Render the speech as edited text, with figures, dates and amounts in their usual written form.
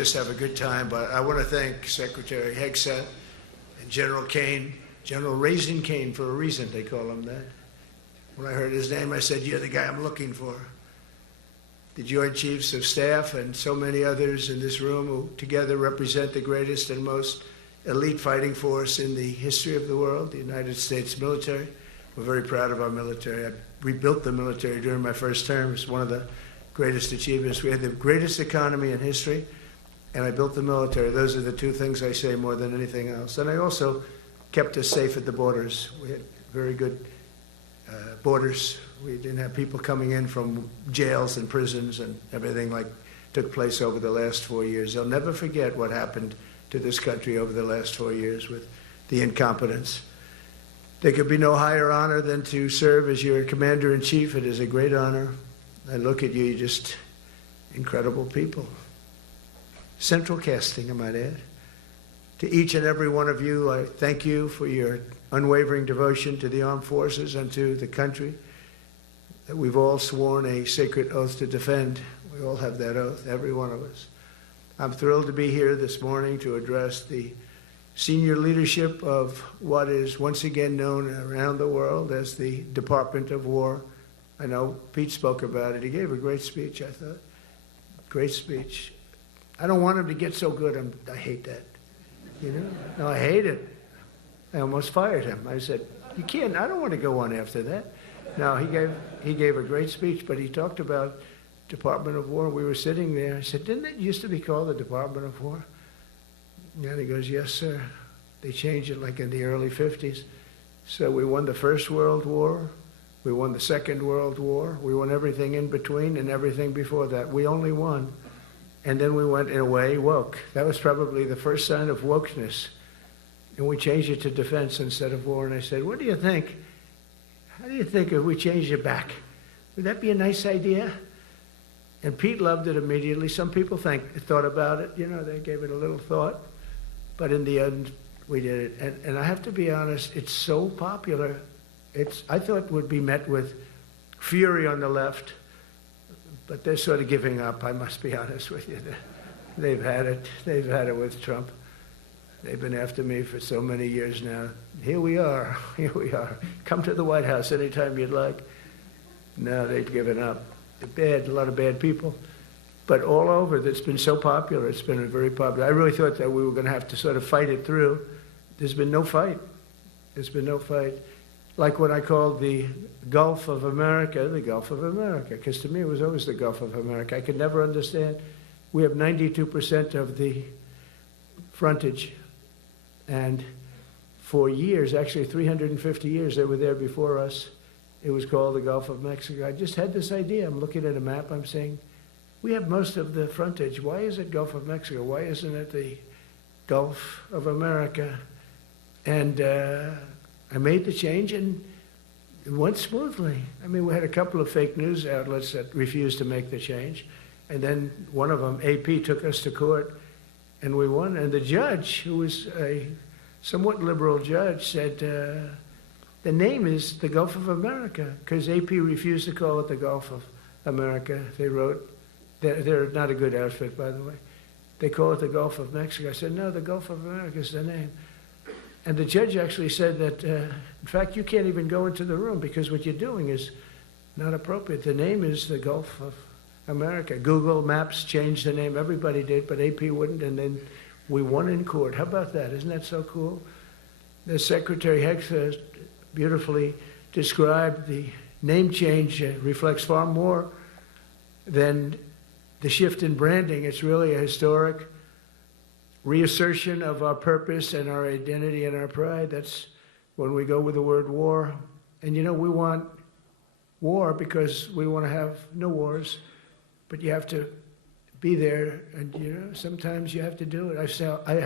Just have a good time, but I want to thank Secretary Hegseth and General Kane, General Raising Kane for a reason, they call him that. When I heard his name, I said, you're the guy I'm looking for. The Joint Chiefs of Staff and so many others in this room who together represent the greatest and most elite fighting force in the history of the world, the United States military. We're very proud of our military. I rebuilt the military during my first term. It's one of the greatest achievements. We had the greatest economy in history, and I built the military. Those are the two things I say more than anything else. And I also kept us safe at the borders. We had very good borders. We didn't have people coming in from jails and prisons and everything like took place over the last 4 years. They'll never forget what happened to this country over the last 4 years with the incompetence. There could be no higher honor than to serve as your commander-in-chief. It is a great honor. I look at you, you're just incredible people. Central casting, I might add. To each and every one of you, I thank you for your unwavering devotion to the armed forces and to the country that we've all sworn a sacred oath to defend. We all have that oath, every one of us. I'm thrilled to be here this morning to address the senior leadership of what is once again known around the world as the Department of War. I know Pete spoke about it. He gave a great speech, I thought. Great speech. I don't want him to get so good. I hate that. You know? No, I hate it. I almost fired him. I said, you can't, I don't want to go on after that. No, he gave a great speech, but he talked about Department of War. We were sitting there. I said, didn't it used to be called the Department of War? And he goes, yes, sir. They changed it like in the early 50s. So we won the First World War. We won the Second World War. We won everything in between and everything before that. We only won. And then we went, in a way, woke. That was probably the first sign of wokeness. And we changed it to defense instead of war. And I said, what do you think? How do you think if we changed it back? Would that be a nice idea? And Pete loved it immediately. Some people thought about it. You know, they gave it a little thought. But in the end, we did it. And I have to be honest, it's so popular. I thought it would be met with fury on the left. But they're sort of giving up, I must be honest with you. They've had it. They've had it with Trump. They've been after me for so many years now. Here we are. Here we are. Come to the White House anytime you'd like. No, they've given up. They're bad, a lot of bad people. But all over, it's been so popular. It's been very popular. I really thought that we were going to have to sort of fight it through. There's been no fight. There's been no fight. Like what I called the Gulf of America, the Gulf of America, because to me it was always the Gulf of America. I could never understand. We have 92% of the frontage, and for years, actually 350 years, they were there before us. It was called the Gulf of Mexico. I just had this idea. I'm looking at a map, I'm saying, we have most of the frontage. Why is it Gulf of Mexico? Why isn't it the Gulf of America? And I made the change, and it went smoothly. I mean, we had a couple of fake news outlets that refused to make the change. And then one of them, AP, took us to court, and we won. And the judge, who was a somewhat liberal judge, said, the name is the Gulf of America, because AP refused to call it the Gulf of America. They wrote, they're not a good outfit, by the way. They call it the Gulf of Mexico. I said, no, the Gulf of America is the name. And the judge actually said that, in fact, you can't even go into the room because what you're doing is not appropriate. The name is the Gulf of America. Google Maps changed the name. Everybody did, but AP wouldn't, and then we won in court. How about that? Isn't that so cool? The Secretary Hegseth beautifully described the name change reflects far more than the shift in branding. It's really a historic reassertion of our purpose and our identity and our pride. That's when we go with the word war. And you know, we want war because we want to have no wars, but you have to be there, and you know, sometimes you have to do it. I have